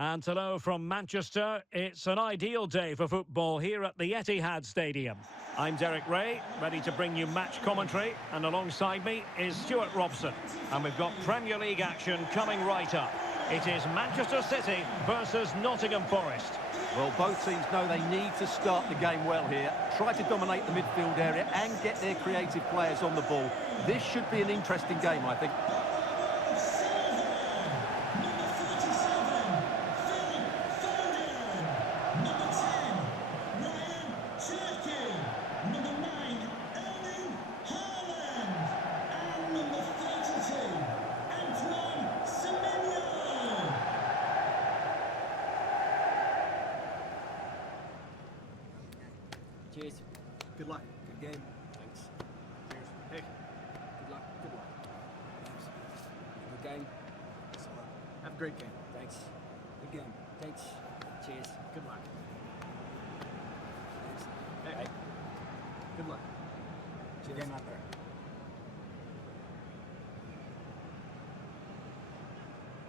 And hello from Manchester. It's an ideal day for football here at the Etihad Stadium. I'm Derek Ray, ready to bring you match commentary, and alongside me is Stuart Robson. And we've got Premier League action coming right up. It is Manchester City versus Nottingham Forest. Well, both teams know they need to start the game well here. Try to dominate the midfield area and get their creative players on the ball. This should be an interesting game, I think. Cheers. Good luck. Good game. Thanks. Cheers. Hey. Good luck. Good luck. Thanks. Good game. Have a great game. Thanks. Good game. Thanks. Cheers. Good luck. Thanks. Hey. Good luck. Cheers. Game out there.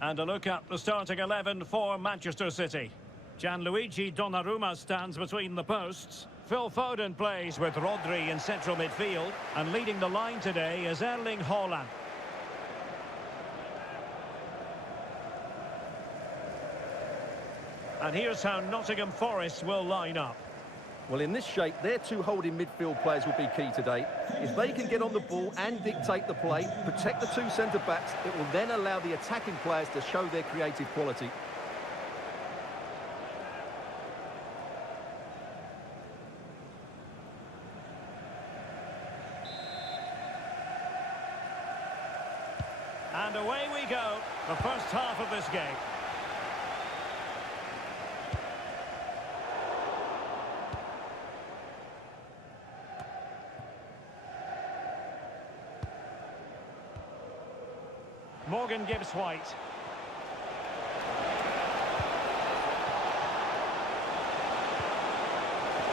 And a look at the starting 11 for Manchester City. Gianluigi Donnarumma stands between the posts. Phil Foden plays with Rodri in central midfield. And leading the line today is Erling Haaland. And here's how Nottingham Forest will line up. Well, in this shape, their two holding midfield players will be key today. If they can get on the ball and dictate the play, protect the two centre-backs, it will then allow the attacking players to show their creative quality. And away we go, the first half of this game. Morgan Gibbs White.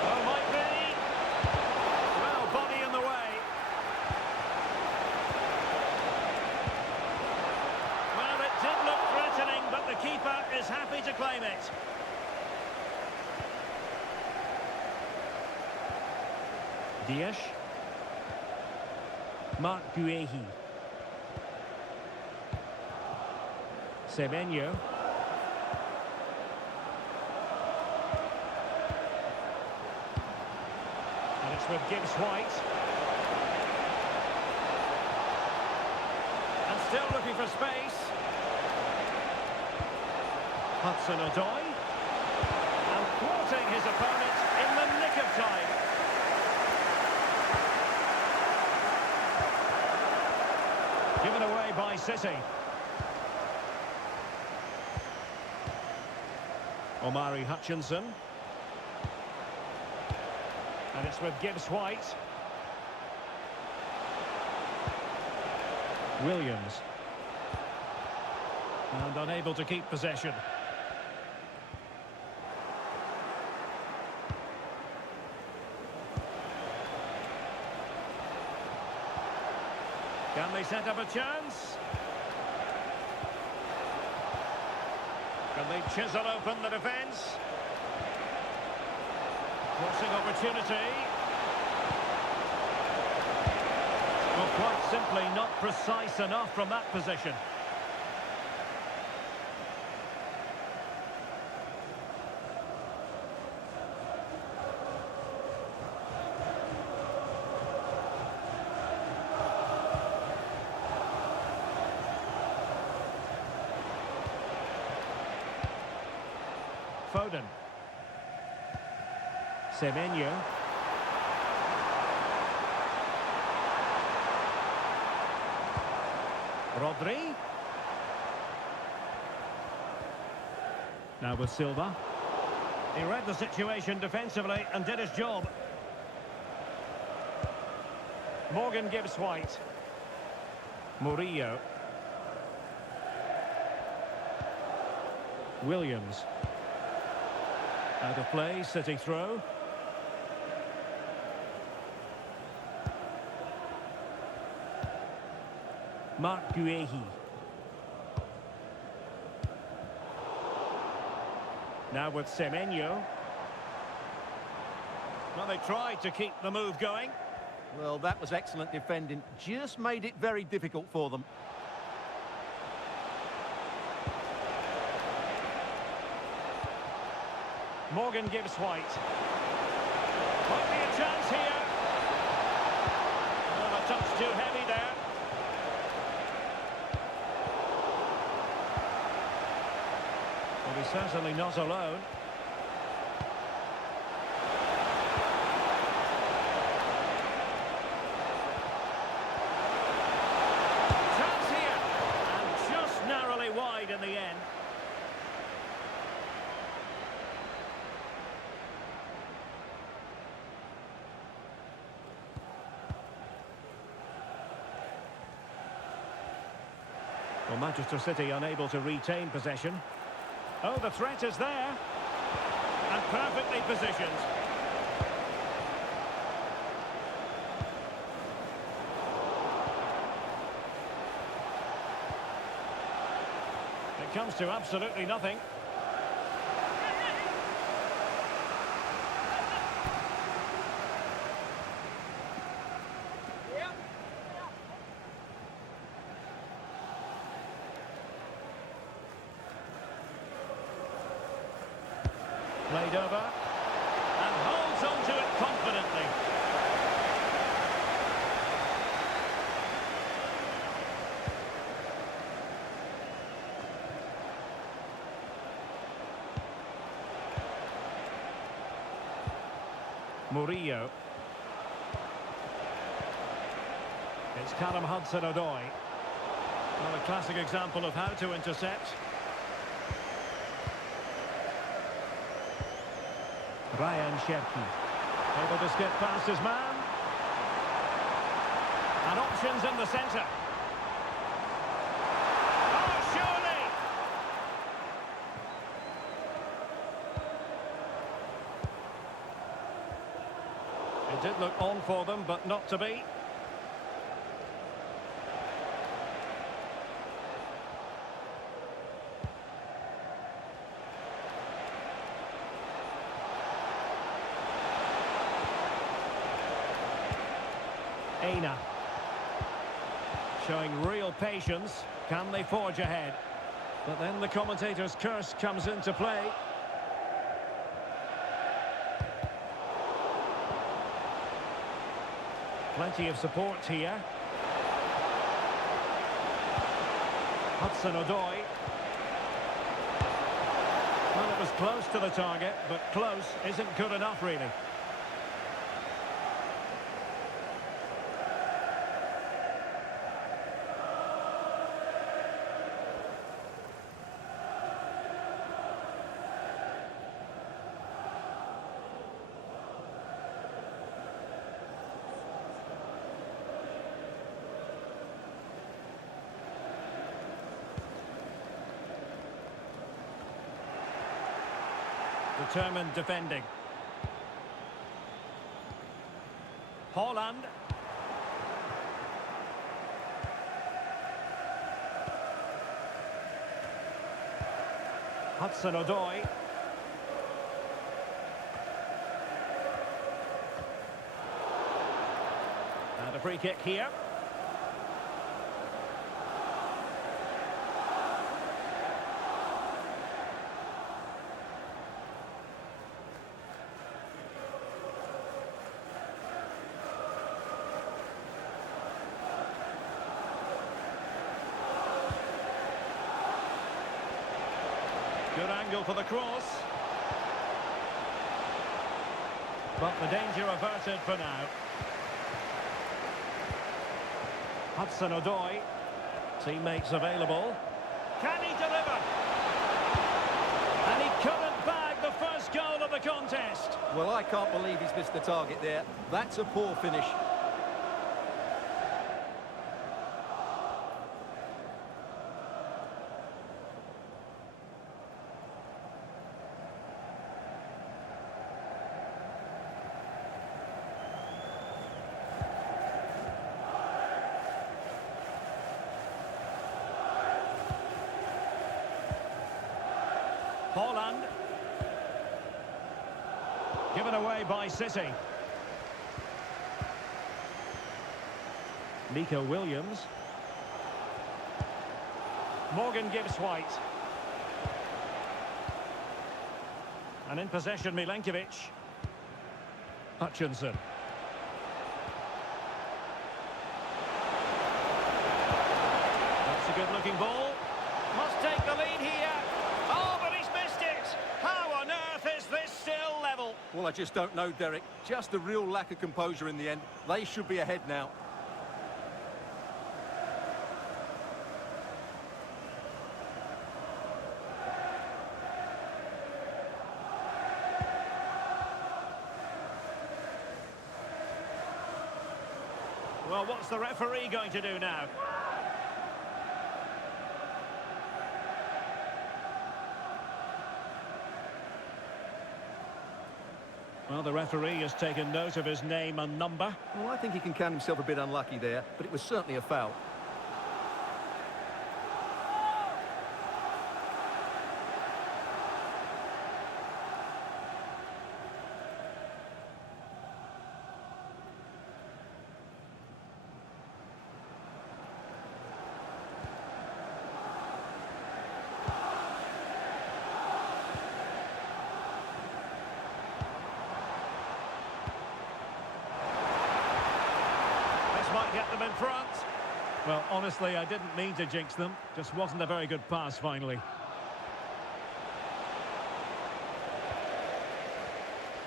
Oh, might be. Well, body in the way. Well, it did look threatening, but the keeper is happy to claim it. Dias. Mark Guehi. Semenyo. And it's with Gibbs White. And still looking for space. Hudson-Odoi. And thwarting his opponent in the nick of time. Given away by City. Omari Hutchinson. And it's with Gibbs White. Williams. And unable to keep possession. Can they set up a chance? Can they chisel open the defence? Crossing opportunity. Well, quite simply not precise enough from that position. Foden. Semenyo. Rodri. Now with Silva. He read the situation defensively and did his job. Morgan Gibbs White. Murillo. Williams. Out of play, City throw. Mark Guehi. Now with Semenyo. Well, they tried to keep the move going. Well, that was excellent defending. Just made it very difficult for them. Morgan gives White. Might be a chance here. Well, a touch too heavy there. Well, he's certainly not alone. Chance here. And just narrowly wide in the end. Well, Manchester City unable to retain possession. Oh, the threat is there. And perfectly positioned. It comes to absolutely nothing. Played over and holds on to it confidently. Murillo. It's Callum Hudson-Odoi. Well, a classic example of how to intercept. Ryan Sherky, able to skip past his man. And options in the centre. Oh, surely! It did look on for them, but not to be. Aina. Showing real patience. Can they forge ahead? But then the commentator's curse comes into play. Plenty of support here. Hudson-Odoi. Well, it was close to the target, but close isn't good enough, really. Determined defending. Haaland. Hudson-Odoi. And a free kick here. Good angle for the cross. But the danger averted for now. Hudson-Odoi. Teammates available. Can he deliver? And he couldn't bag the first goal of the contest. Well, I can't believe he's missed the target there. That's a poor finish. Haaland. Given away by City. Nico Williams. Morgan Gibbs White. And in possession, Milenkovic. Hutchinson. That's a good-looking ball. Must take the lead here. Oh, but he's missed it. How on earth is this still level? Well, I just don't know, Derek. Just a real lack of composure in the end. They should be ahead now. Well, what's the referee going to do now? Well, the referee has taken note of his name and number. Well, I think he can count himself a bit unlucky there, but it was certainly a foul. Might get them in front. Well, honestly, I didn't mean to jinx them. Just wasn't a very good pass, finally.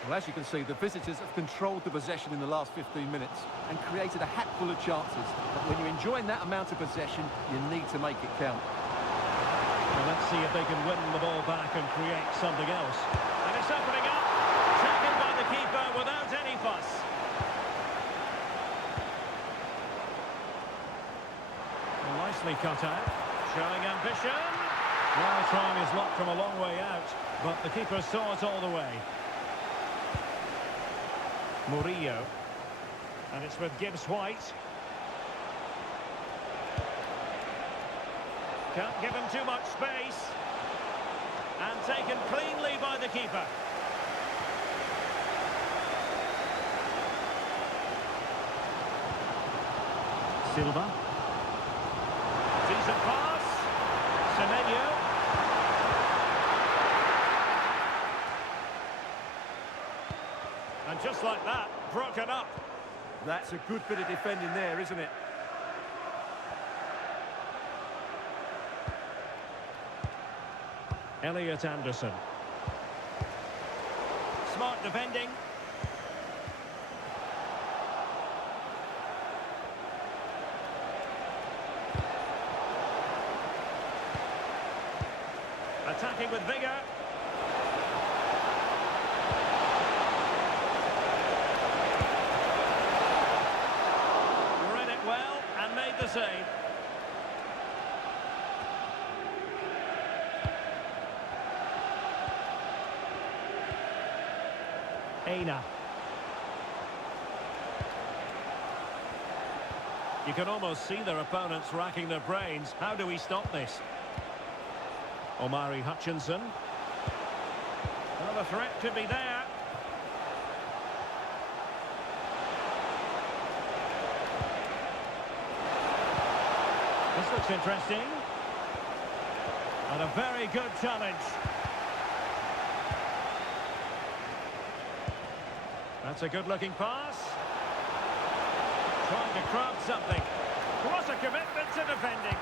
Well, as you can see, the visitors have controlled the possession in the last 15 minutes and created a hatful of chances. But when you're enjoying that amount of possession, you need to make it count. Well, let's see if they can win the ball back and create something else. And it's opening up. Taken by the keeper without any fuss. Nicely cut out, showing ambition. Well, trying his luck from a long way out, but the keeper saw it all the way. Murillo, and it's with Gibbs White. Can't give him too much space, and taken cleanly by the keeper. Silva. Decent pass. Semenyo. And just like that, broken up. That's a good bit of defending there, isn't it? Elliot Anderson. Smart defending. Attacking with vigour. Read it well and made the save. Aina. You can almost see their opponents racking their brains. How do we stop this? Omari Hutchinson. Well, the threat could be there. This looks interesting. And a very good challenge. That's a good-looking pass. Trying to craft something. What a commitment to defending.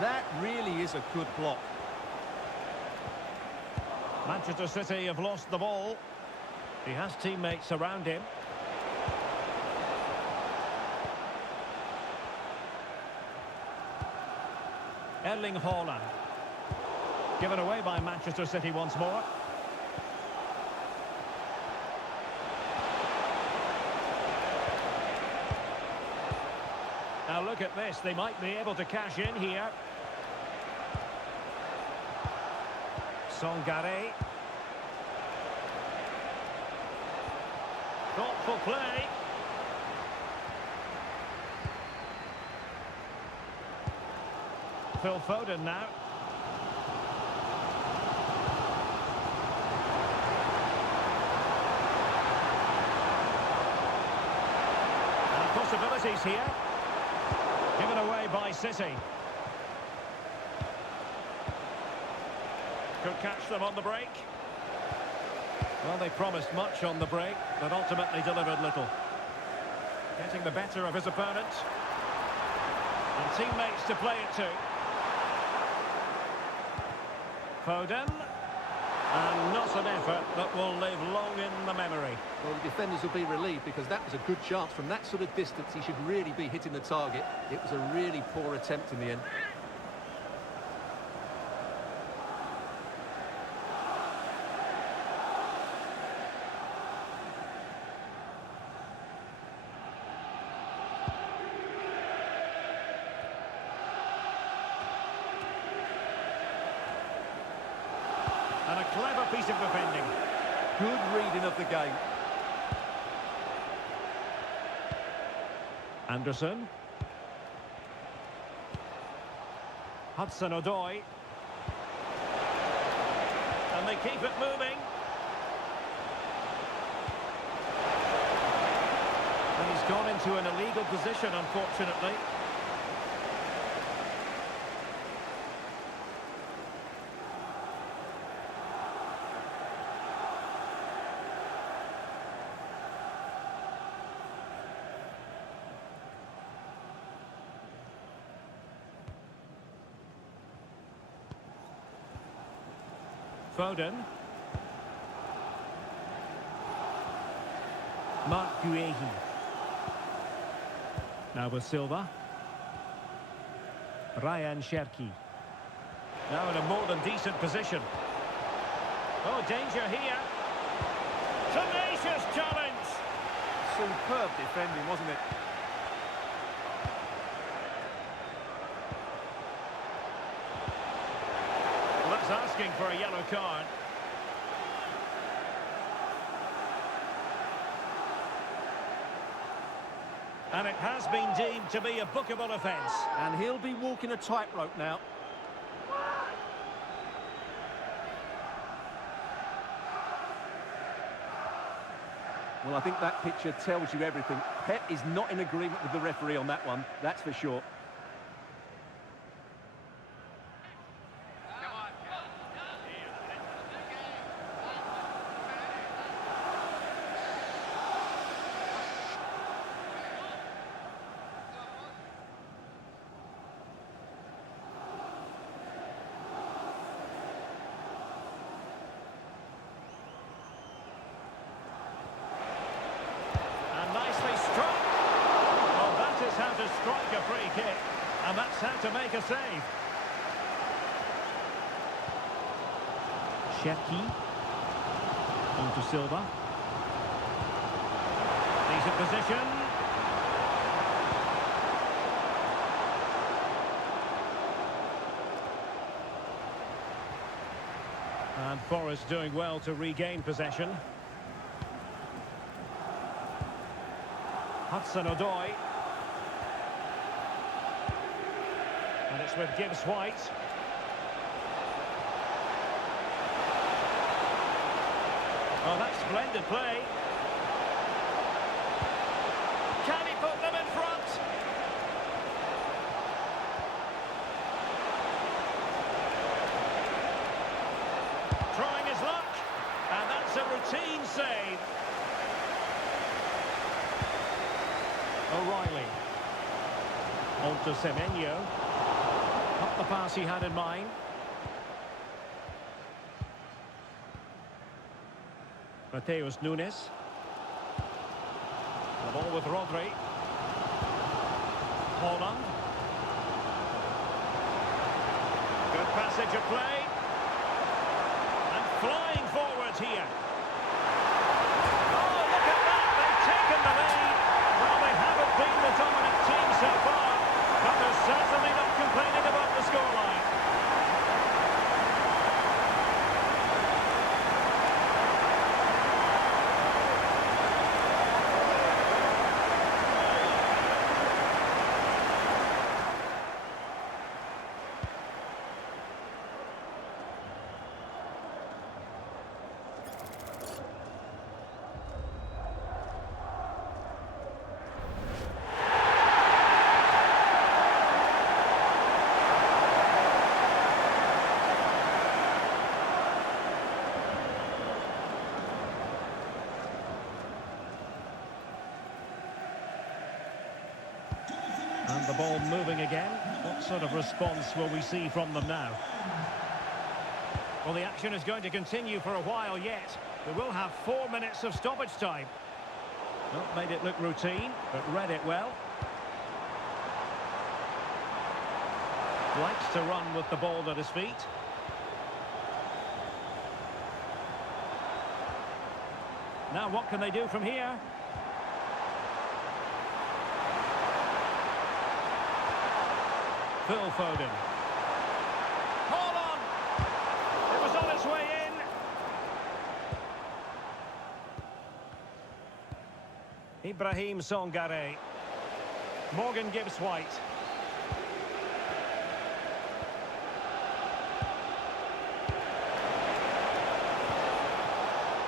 That really is a good block. Manchester City have lost the ball. He has teammates around him. Erling Haaland. Given away by Manchester City once more. Now look at this. They might be able to cash in here. Songare. Thoughtful play. Phil Foden now. opportunities here. Given away by City. Could catch them on the break. Well, they promised much on the break, but ultimately delivered little. Getting the better of his opponent. And teammates to play it to. Foden. And not an effort that will live long in the memory. Well, the defenders will be relieved because that was a good chance. From that sort of distance, he should really be hitting the target. It was a really poor attempt in the end. And a clever piece of defending. Good reading of the game. Anderson. Hudson-Odoi. And they keep it moving. And he's gone into an illegal position, unfortunately. Foden. Mark Guehi. Now with Silva. Ryan Cherki. Now in a more than decent position. Oh, danger here. Tenacious challenge. Superb defending, wasn't it? Well, that's asking for a yellow card. And it has been deemed to be a bookable offence. And he'll be walking a tightrope now. Well, I think that picture tells you everything. Pep is not in agreement with the referee on that one, that's for sure. How to strike a free kick, and that's how to make a save. Cherki on to Silva. Decent position. And Forrest doing well to regain possession. Hudson-Odoi. And it's with Gibbs-White. Oh, that's splendid play. Can he put them in front? Trying his luck. And that's a routine save. O'Reilly. On to Semenyo. Not the pass he had in mind. Mateus Nunes. The ball with Rodri. Holland. Good passage of play. And flying forwards here. Oh, look at that! They've taken the lead. Well, they haven't been the dominant team so far, but they're certainly not complaining about the scoreline. ball moving again. What sort of response will we see from them now? Well, the action is going to continue for a while yet. We will have 4 minutes of stoppage time. Not made it look routine, but read it well. Likes to run with the ball at his feet. Now what can they do from here? Phil Foden. Hold on! It was on its way in. Ibrahim Songare. Morgan Gibbs-White.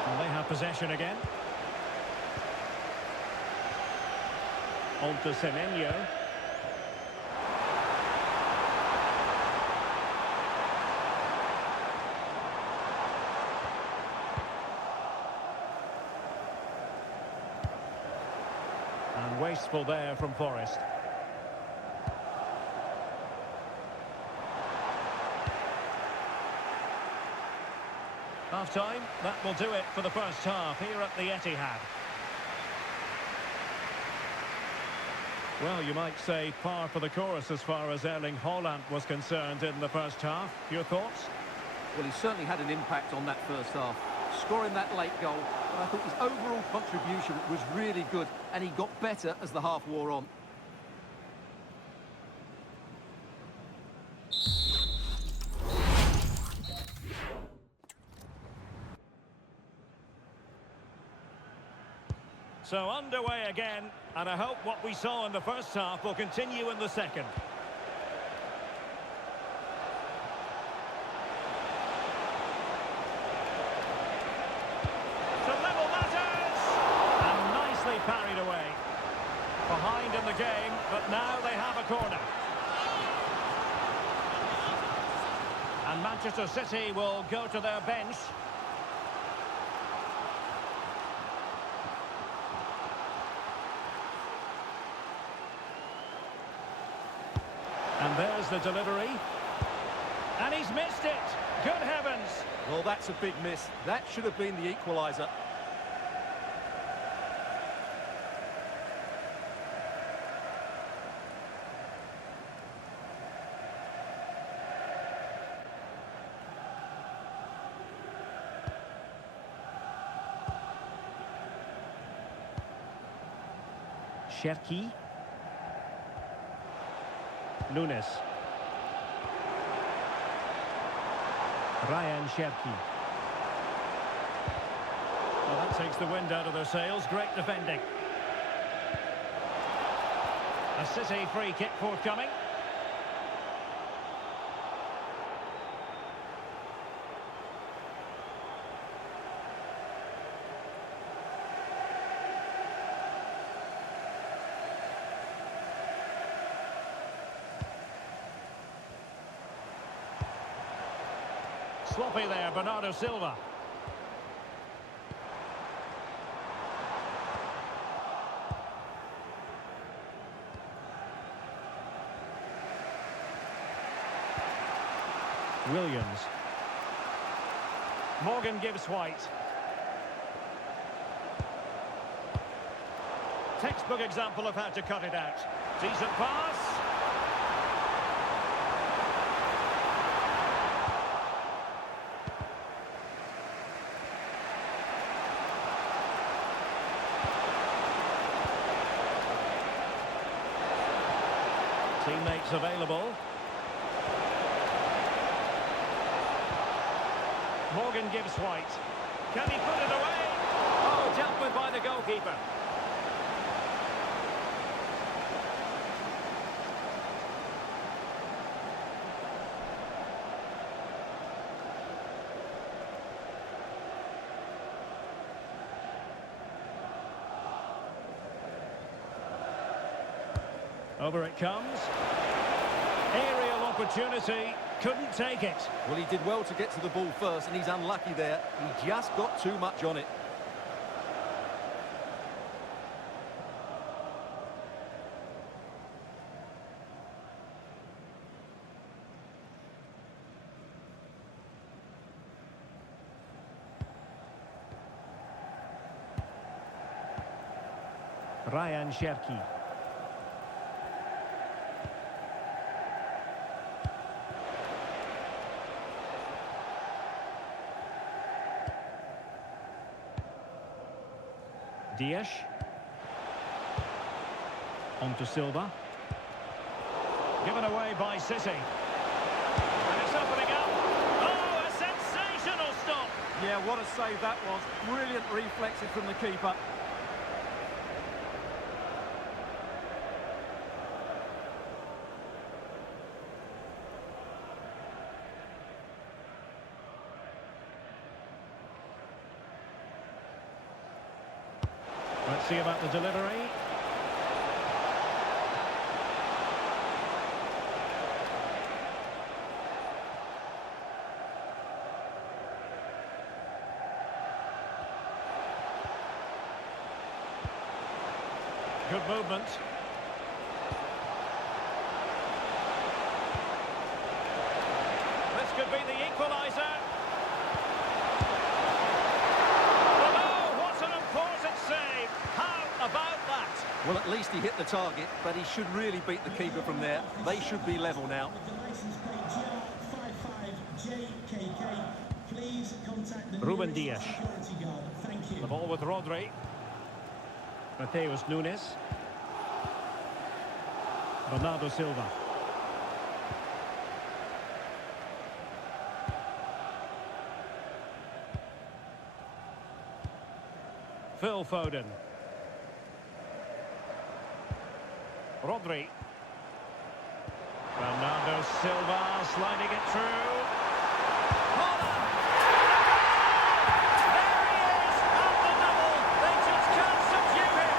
And they have possession again. On to Semenyo. And wasteful there from Forest. Half time, that will do it for the first half here at the Etihad. Well, you might say par for the course as far as Erling Haaland was concerned in the first half. Your thoughts? Well, he certainly had an impact on that first half. Scoring that late goal, but I thought his overall contribution was really good, and he got better as the half wore on. So underway again, and I hope what we saw in the first half will continue in the second. To level matters! And nicely parried away. Behind in the game, but now they have a corner. And Manchester City will go to their bench. And there's the delivery. And he's missed it. Good heavens. Well, that's a big miss. That should have been the equaliser. Cherki. Nunes. Ryan Cherki. Well, that takes the wind out of their sails. Great defending. A City free kick forthcoming. Sloppy there, Bernardo Silva. Williams. Morgan Gibbs-White. Textbook example of how to cut it out. Decent pass. Teammates available. Morgan Gibbs-White. Can he put it away? Oh, dealt with by the goalkeeper. Over it comes. Aerial opportunity. Couldn't take it. Well, he did well to get to the ball first, and he's unlucky there. He just got too much on it. Ryan Cherki. Dias. On to Silva. Given away by City. And it's opening up. Oh, a sensational stop. Yeah, what a save that was. Brilliant reflexes from the keeper. Let's see about the delivery. Good movement. This could be the equaliser. Well, at least he hit the target, but he should really beat the keeper from there. They should be level now. Ruben Dias. The ball with Rodri. Mateus Nunes. Bernardo Silva. Phil Foden. Rodri. Bernardo Silva sliding it through. Holland! There he is! At the double! They just can't subdue him!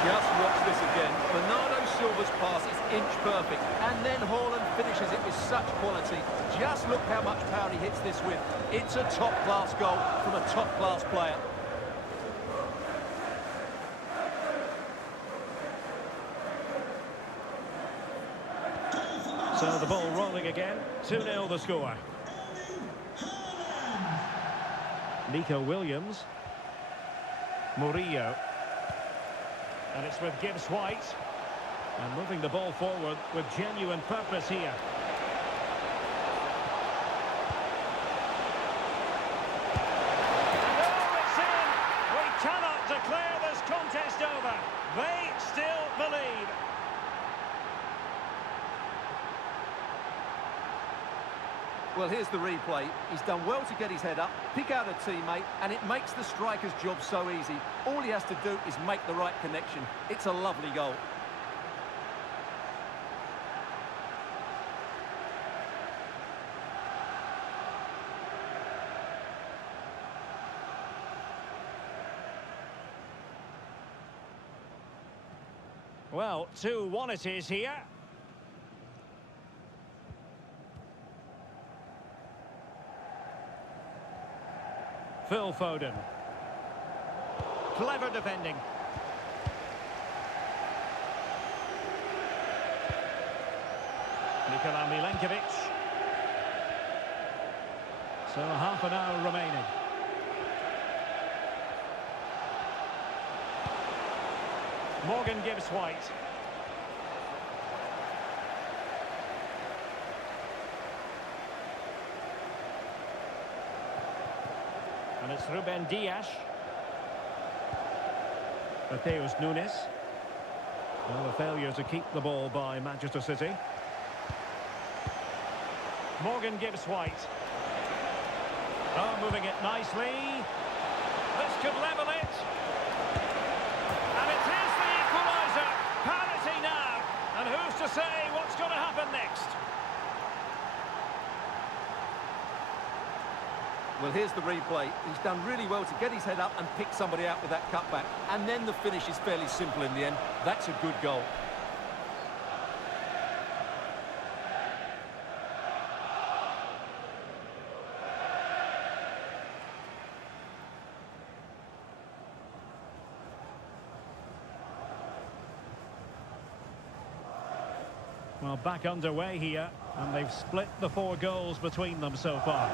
Just watch this again. Bernardo Silva's pass is inch perfect, and then Haaland finishes it with such quality. Just look how much power he hits this with. It's a top-class goal from a top-class player. So the ball rolling again. 2-0 the score. Nico Williams. Murillo. And it's with Gibbs White. And moving the ball forward with genuine purpose here. And oh, it's in! We cannot declare this contest over. They still believe. Well, here's the replay. He's done well to get his head up, pick out a teammate, and it makes the striker's job so easy. All he has to do is make the right connection. It's a lovely goal. Well, 2-1 it is here. Phil Foden. Clever defending. Nikola Milenkovic. So half an hour remaining. Morgan Gibbs White. And it's Ruben Dias. Mateus Nunes. Well, a failure to keep the ball by Manchester City. Morgan Gibbs White. Oh, moving it nicely. This could level it. And it is the equaliser. Parity now. And who's to say what's going to happen next? Well, here's the replay. He's done really well to get his head up and pick somebody out with that cutback. And then the finish is fairly simple in the end. That's a good goal. Well, back underway here, and they've split the 4 goals between them so far.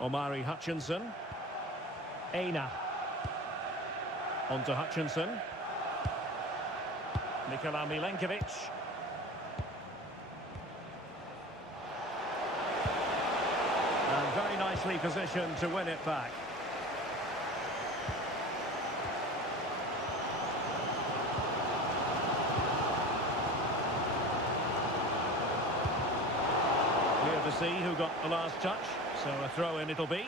Omari Hutchinson. Aina. On to Hutchinson. Nikola Milenkovic. And very nicely positioned to win it back. Here to see who got the last touch. So a throw in it'll be.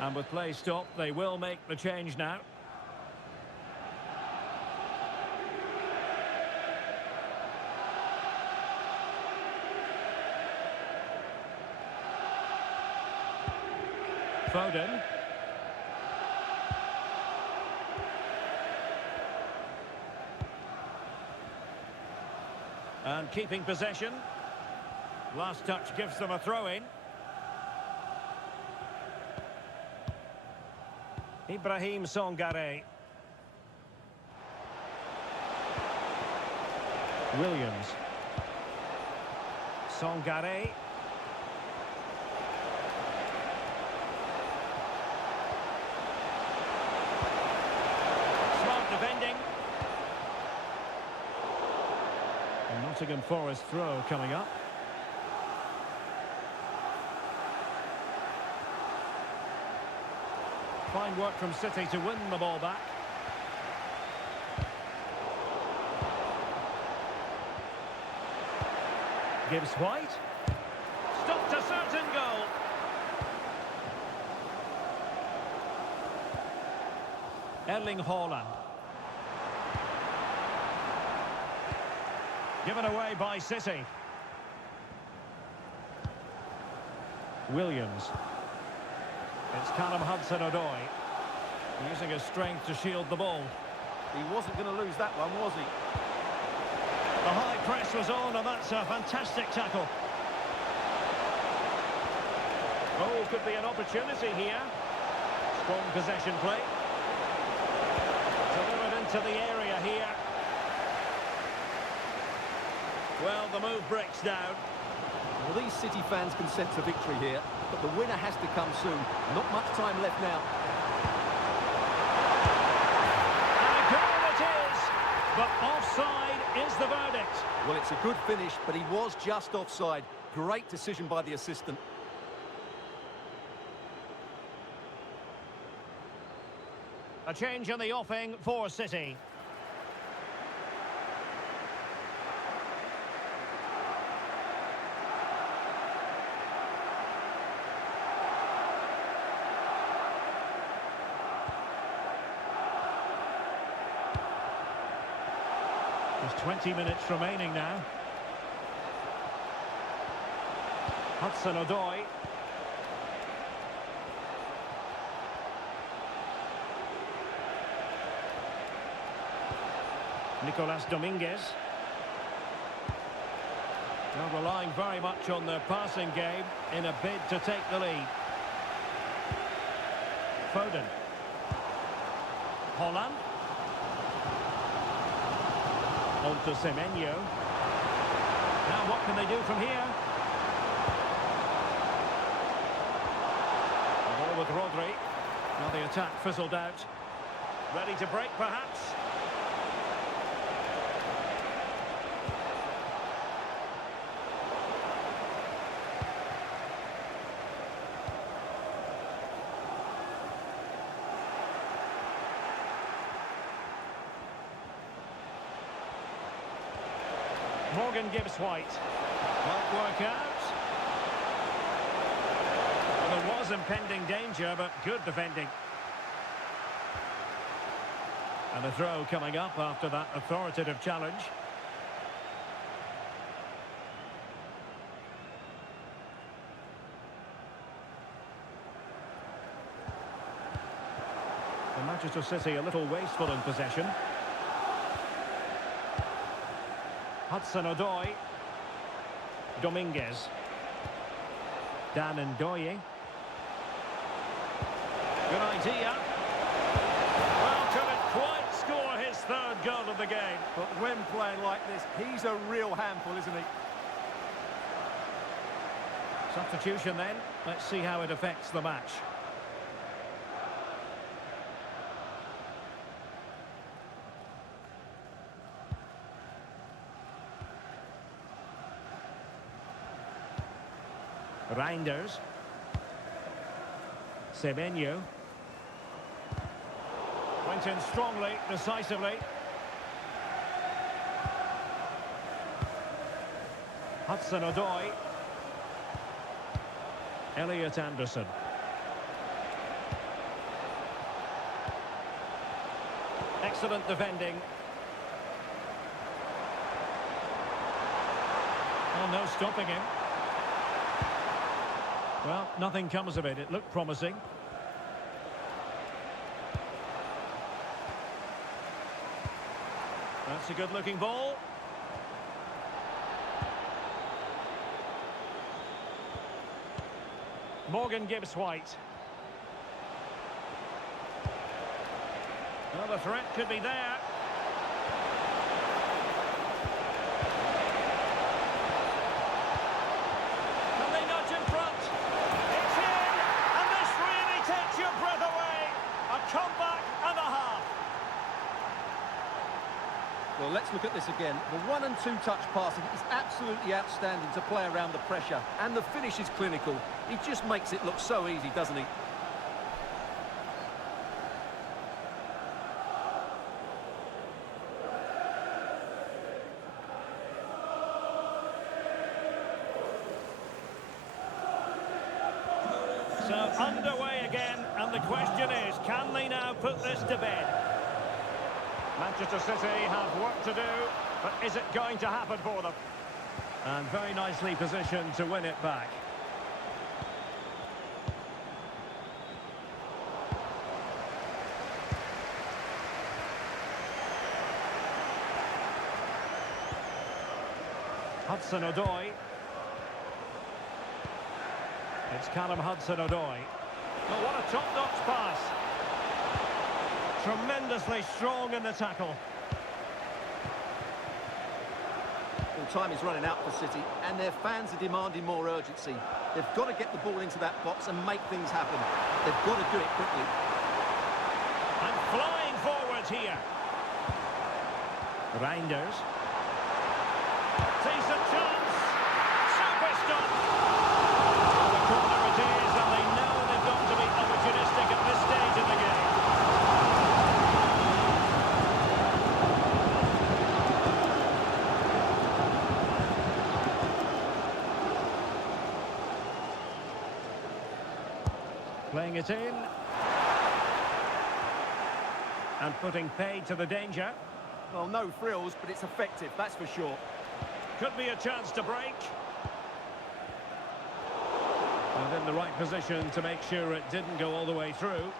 And with play stopped, they will make the change now. Foden. And keeping possession. Last touch gives them a throw-in. Ibrahim Songare. Williams. Songare. Smart defending. And Nottingham Forest throw coming up. Fine work from City to win the ball back. Gibbs White. Stopped a certain goal. Erling Haaland. Given away by City. Williams. It's Callum Hudson-Odoi, using his strength to shield the ball. He wasn't going to lose that one, was he? The high press was on, and that's a fantastic tackle. Oh, could be an opportunity here. Strong possession play. Delivered into the area here. Well, the move breaks down. Well, these City fans can sense a victory here, but the winner has to come soon. Not much time left now. And a goal it is, but offside is the verdict. Well, it's a good finish, but he was just offside. Great decision by the assistant. A change in the offing for City. There's 20 minutes remaining now. Hudson-Odoi. Nicolas Dominguez. They're relying very much on their passing game in a bid to take the lead. Foden. Haaland. On to Semenyo. Now what can they do from here? The ball with Rodri. Now the attack fizzled out. Ready to break perhaps? Morgan Gibbs White. Won't work out. Well, there was impending danger, but good defending. And a throw coming up after that authoritative challenge. The Manchester City a little wasteful in possession. Hudson-Odoi. Dominguez. Dan Ndoye. Good idea. Well, couldn't quite score his third goal of the game. But when playing like this, he's a real handful, isn't he? Substitution then. Let's see how it affects the match. Reinders. Semenyo. Went in strongly, decisively. Hudson-Odoi. Elliot Anderson. Excellent defending. Oh, no stopping him. Well, nothing comes of it. It looked promising. That's a good-looking ball. Morgan Gibbs-White. Well, the threat could be there. Can they nudge in front? It's in! And this really takes your breath away. A comeback and a half. Well, let's look at this again. The 1- and 2-touch passing is absolutely outstanding to play around the pressure. And the finish is clinical. He just makes it look so easy, doesn't he? So underway again, and the question is, can they now put this to bed? Manchester City have work to do, but is it going to happen for them? And very nicely positioned to win it back. Hudson-Odoi. It's Callum Hudson-Odoi. Oh, what a top-notch pass. Tremendously strong in the tackle. Well, time is running out for City, and their fans are demanding more urgency. They've got to get the ball into that box and make things happen. They've got to do it quickly. And flying forward here. Reinders. Decent chance. Super stop. The corner it is, and they know they've got to be opportunistic at this stage of the game. Playing it in. And putting paid to the danger. Well, no frills, but it's effective, that's for sure. Could be a chance to break. And in the right position to make sure it didn't go all the way through.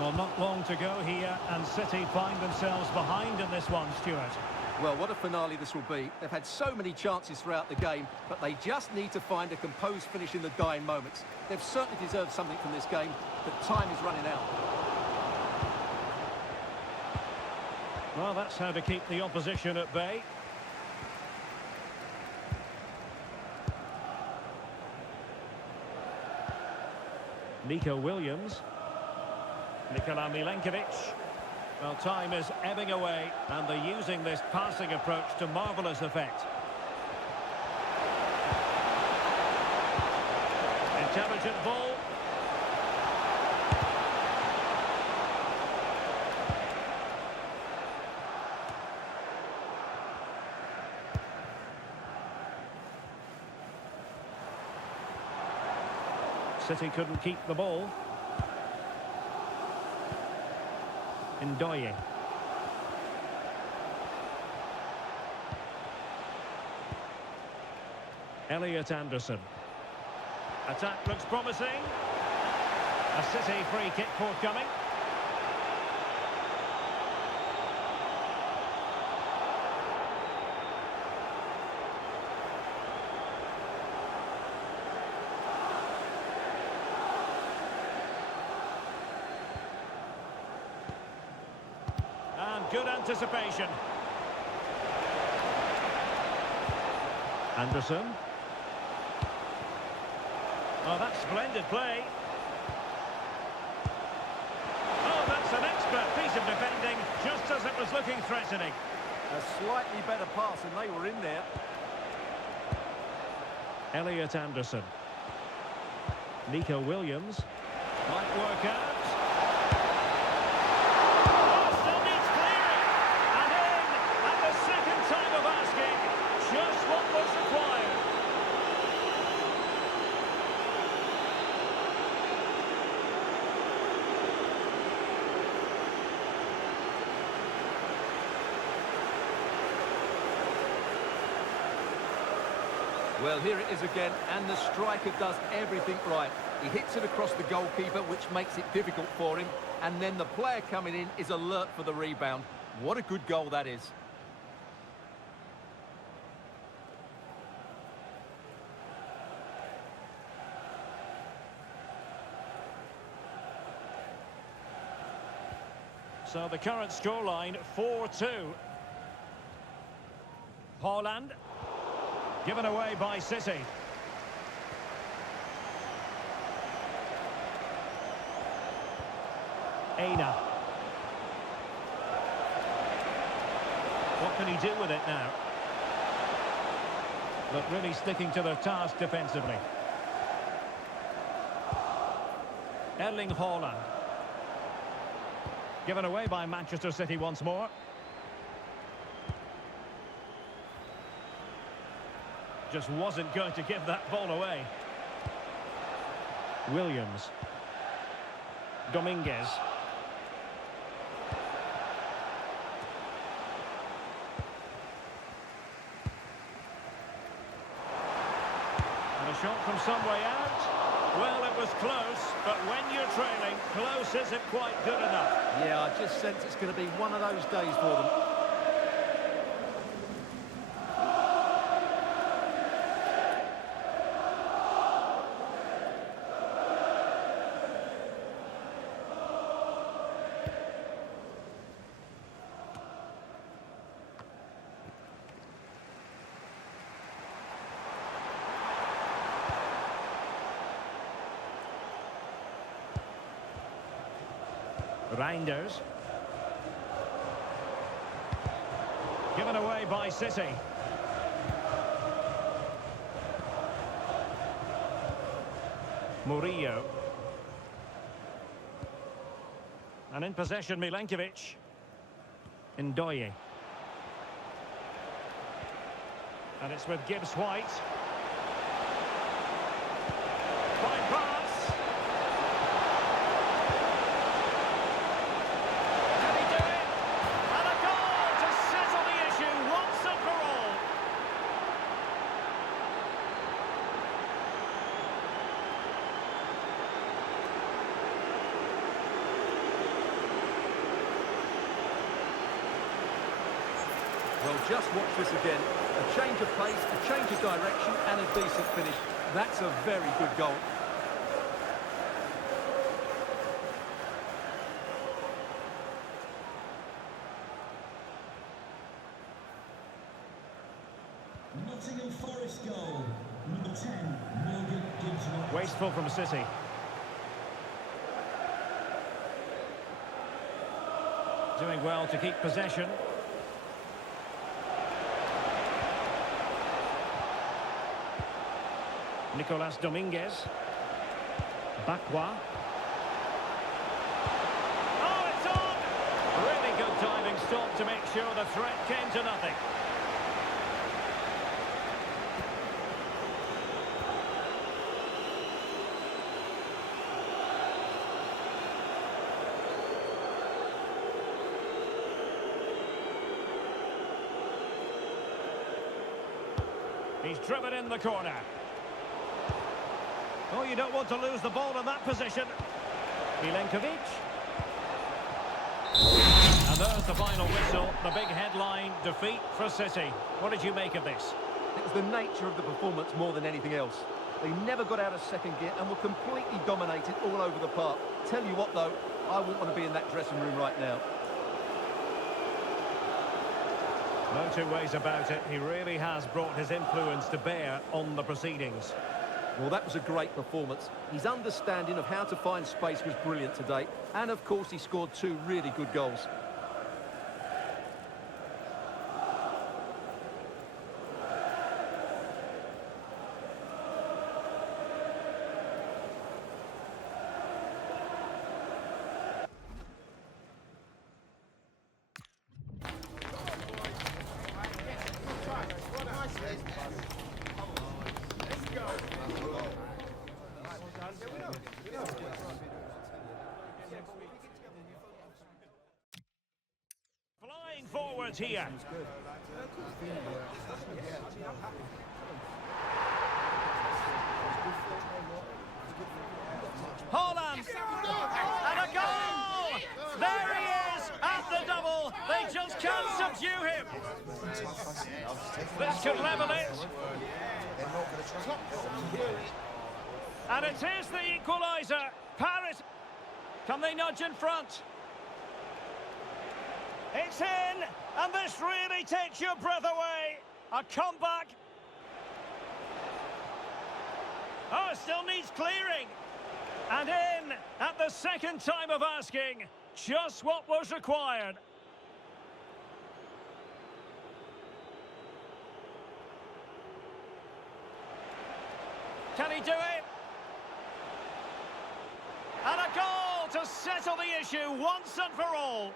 Well, not long to go here, and City find themselves behind in this one, Stuart. Well, what a finale this will be. They've had so many chances throughout the game, but they just need to find a composed finish in the dying moments. They've certainly deserved something from this game, but time is running out. Well, that's how to keep the opposition at bay. Nico Williams. Nikola Milenkovic. Well, time is ebbing away, and they're using this passing approach to marvellous effect. Intelligent ball. City couldn't keep the ball. Ndoye. Elliot Anderson. Attack looks promising. A City free kick forthcoming. good anticipation. Anderson. Oh, that's splendid play. Oh, that's an expert piece of defending, just as it was looking threatening. A slightly better pass and they were in there. Elliot Anderson. Nico Williams. Might work out. Oh, still needs clearing. And in at the second time of asking. Just what was required. Well, here it is again, and the striker does everything right. He hits it across the goalkeeper, which makes it difficult for him, and then the player coming in is alert for the rebound. What a good goal that is. So the current scoreline, 4-2. Haaland. Given away by City. Aina. What can he do with it now? But really sticking to their task defensively. Erling Haaland. Given away by Manchester City once more. Just wasn't going to give that ball away. Williams. Dominguez. And a shot from some way out. Well, it was close, but when you're trailing, close isn't quite good enough. Yeah, I just sense it's going to be one of those days for them. Reinders. Given away by City. Murillo. And in possession, Milenkovic. Ndoye. And it's with Gibbs White. Fine pass. Can he do it? And a goal to settle the issue once and for all. Well, just watch this again. A change of pace, a change of direction, and a decent finish. That's a very good goal. Nottingham Forest goal, number 10, Morgan Gibbs-White. Wasteful from City. Doing well to keep possession. Nicolas Dominguez. Bakwa. Oh, it's on! Really good timing stop to make sure the threat came to nothing. He's driven in the corner. Oh, you don't want to lose the ball in that position. Milenkovic. And there's the final whistle. The big headline, defeat for City. What did you make of this? It was the nature of the performance more than anything else. They never got out of second gear and were completely dominated all over the park. Tell you what, though, I wouldn't want to be in that dressing room right now. No two ways about it. He really has brought his influence to bear on the proceedings. Well, that was a great performance. His understanding of how to find space was brilliant today. And, of course, he scored 2 really good goals. Flying forwards here. Holland! And a goal! There he is at the double. They just can't subdue him. This could level it. And it is the equaliser. Paris. Can they nudge in front? It's in, and this really takes your breath away. A comeback. Oh, it still needs clearing. And in at the second time of asking. Just what was required. Can he do it? And a goal to settle the issue once and for all.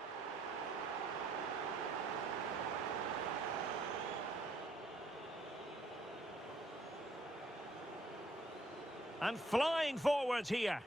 And flying forwards here.